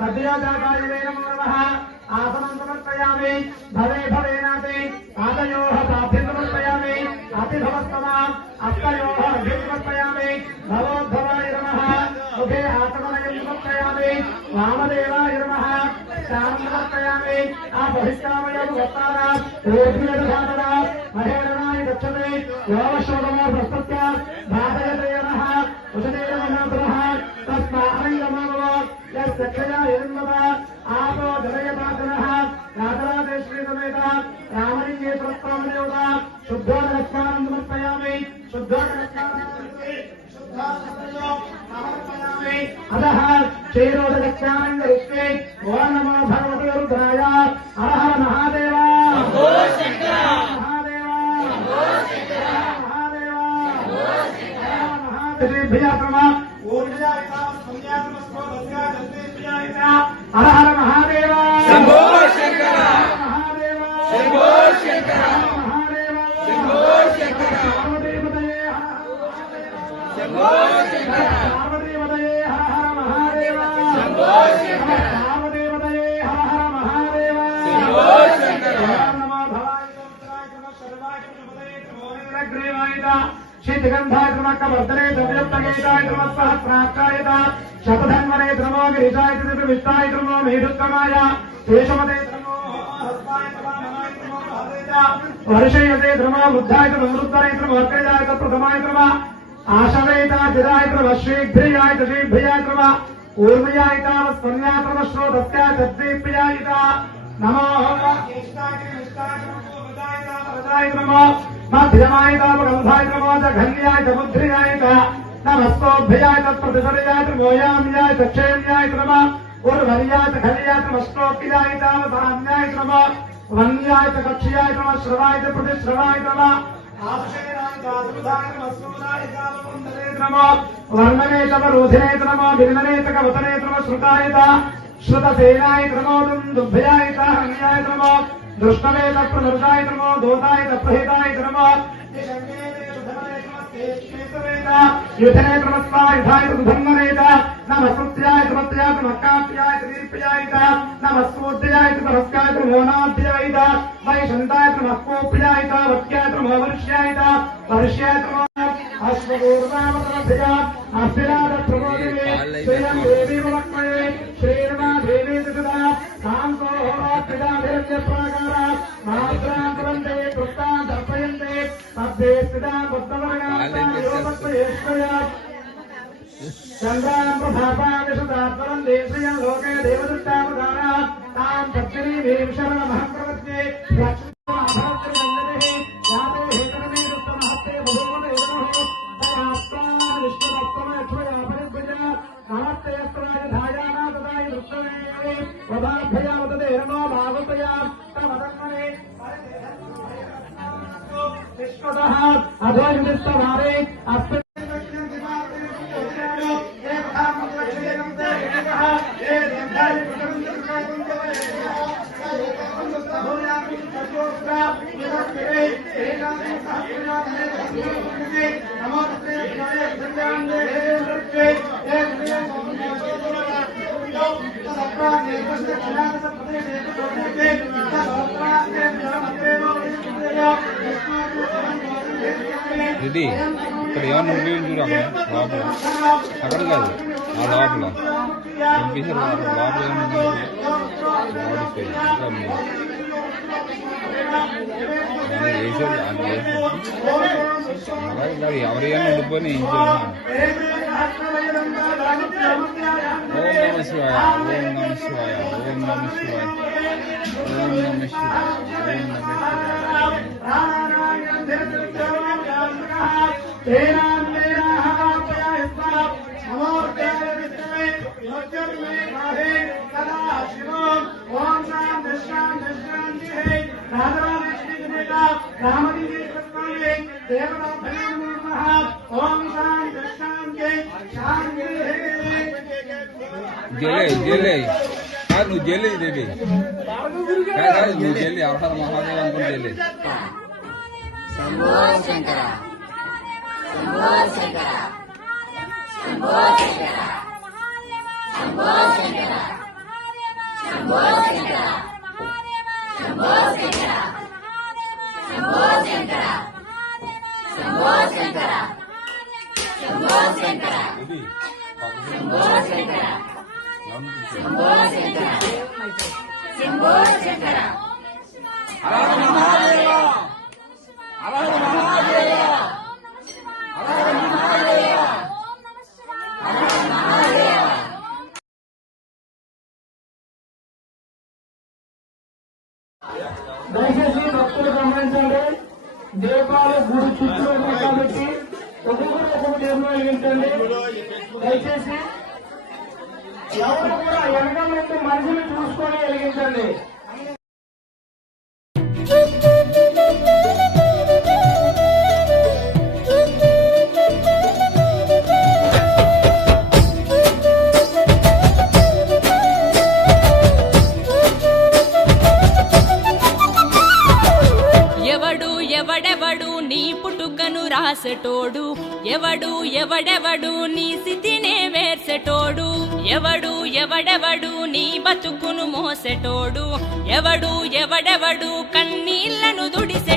सद्योजाताय नमो नमः आसनं समर्पयामि भवे भवेनाति पादयोः पाद्यं समर्पयामि अतिभवस्तमाम् अस्तयोः अर्घ्यं समर्पयामि भवोद्भवाय नमः मुखे आत्मनयं समर्पयामि वामदेवाय नमः स्नानं समर्पयामि आपहिष्टामयोगोत्तानाम् ऊर्ध्वदधातरा महेरणाय गच्छते योगशोभनो प्रस्तुत्य भादयते नमः उशदेव नमः तस्मानन्दमो यस्यक्षया यन्मता आपो जलयपातनः रातराजेश्वरी समेत रामलिङ्गे प्रस्तावदेवता शुद्धोदकस्नानं समर्पयामि शुद्धोदकस्नानं अतः क्षीरोदकस्नानं करिष्ये ॐ नमो भगवते रुद्राय हर हर महादेव हर हर महादेव शंभो शंकर शंभो शंकर शंभो शंकर शंभो शंकर हर हर महादेव शंभो शंकर हर हर महादेव शंभो शंकर नमो भवाय शीतगंधाय क्रमकवर्धने द्रव्योत्तगेताय क्रमसहस्राक्षायत शतधन्वने क्रमो गिरिजाय त्रिविष्टाय क्रमो मेरुत्तमाय शेषमते क्रमो हस्ताय क्रमो वर्षयते क्रमो वृद्धाय क्रमवृद्धने क्रमो अर्कजाय प्रथमाय क्रम आशवेता जिराय क्रम शीघ्रियाय शीघ्रियाय क्रम ऊर्मयाय स्तन्याय क्रम श्रोतस्याय तद्दीप्याय नमो ज्येष्ठाय क्रमो मध्यमाय गंधाय क्रमो घन्याय बुद्ध्याय नमस्तोभ्याय तत्प्रतिशयाय मोयाम्याय दक्षेण्याय क्रम उर्वर्याय खल्याय क्रमश्लोक्याय साम्याय क्रम वन्याय कक्ष्याय क्रम श्रवाय प्रतिश्रवाय क्रम क्रम वर्णने तवरोधिने क्रम बिल्मने तकवतने क्रम श्रुताय श्रुतसेनाय क्रमो दुभ्याय हन्याय क्रम दृष्टवे तत्प्रदर्शाय क्रमो दोताय तत्प्रहिताय क्रम युधने क्रमस्वायुधाय धन्वनेत नमस्तुत्याय क्रमत्याय क्रमकाप्याय दीप्याय नमस्तोद्याय क्रमस्काय क्रमोनाध्याय वैशन्ताय क्रमकोप्याय वक्याय क्रमवर्ष्याय वर्ष्याय क्रम अश्वपूर्वामतमभ्या अभिराद प्रबोधिने श्रियं देवी वक्मये श्रीर्मा देवी सदा कान्तो होरात्रिदाभिरज्य प्राकारा महात्रान्तवन्दे कृत्तां दर्पयन्ते तद्दे स्थिता बुद्धवर्गान्तायोपत्वयेष्वया चन्द्रां प्रभापादिशतात्परं देश्रियं लोके देवदत्तावधारा तां पत्नीं शरणमहं प्रपद्ये लक्ष्मीभरत्रगण्यते याते हेतरमे दत्तमहत्ते भगवते नमः तयास्तां विष्णुभक्तमक्षया परिभुजा नमस्ते अस्त्राय धायाना तदाय दृष्टमे प्रभाभया वदते नमो भागवतया तमदन्मने विश्वतः अधोनिष्ठभारे अस्ति ఇది ఇక్కడ ఏమన్నా ఉండి చూడు అక్కడ లోపల అక్కడ కాదు ఆ లోపల పంపించారు లోపల ఏమన్నా వేసాడు అలా ఎవరైనా ఉండిపోయి ఏం చేయాలి ఓం నమ శివాయ ఓం నమ శివాయ ఓం నమ శివాయ ఓం నమ శివాయ ఓం నమ జైలే నువ్వు జైలే దేవి నువ్వు జైలు అవసరం మహాదేవ్ అనుకుని జైలే శంభో శంకర శంభో శంకర శంభో శంకర శంభో శంకర శంభో శంకర శంభో శంకర శంభో శంకర శంభో శంకర శంభో శంకర శంభో శంకర శంభో శంకర శంభో శంకర హర హర మహాదేవ హర హర మహాదేవ హర హర మహాదేవ హర హర మహాదేవ దయచేసి భక్తులు గమనించండి. దీపాలు గుడి చుట్టూ ఉన్నాయి కాబట్టి ఒక్కొక్కరు దీపం వెలిగించండి. దయచేసి ఎవరు కూడా వెనక నుండి మనుషులు చూసుకొని వెలిగించండి. ఎవడెవడు నీ పుట్టుకను రాసెటోడు ఎవడెవడు నీ స్థితినే వేర్సెటోడు ఎవడెవడు నీ బతుకును మోసెటోడు ఎవడెవడు కన్నీళ్లను దుడిసె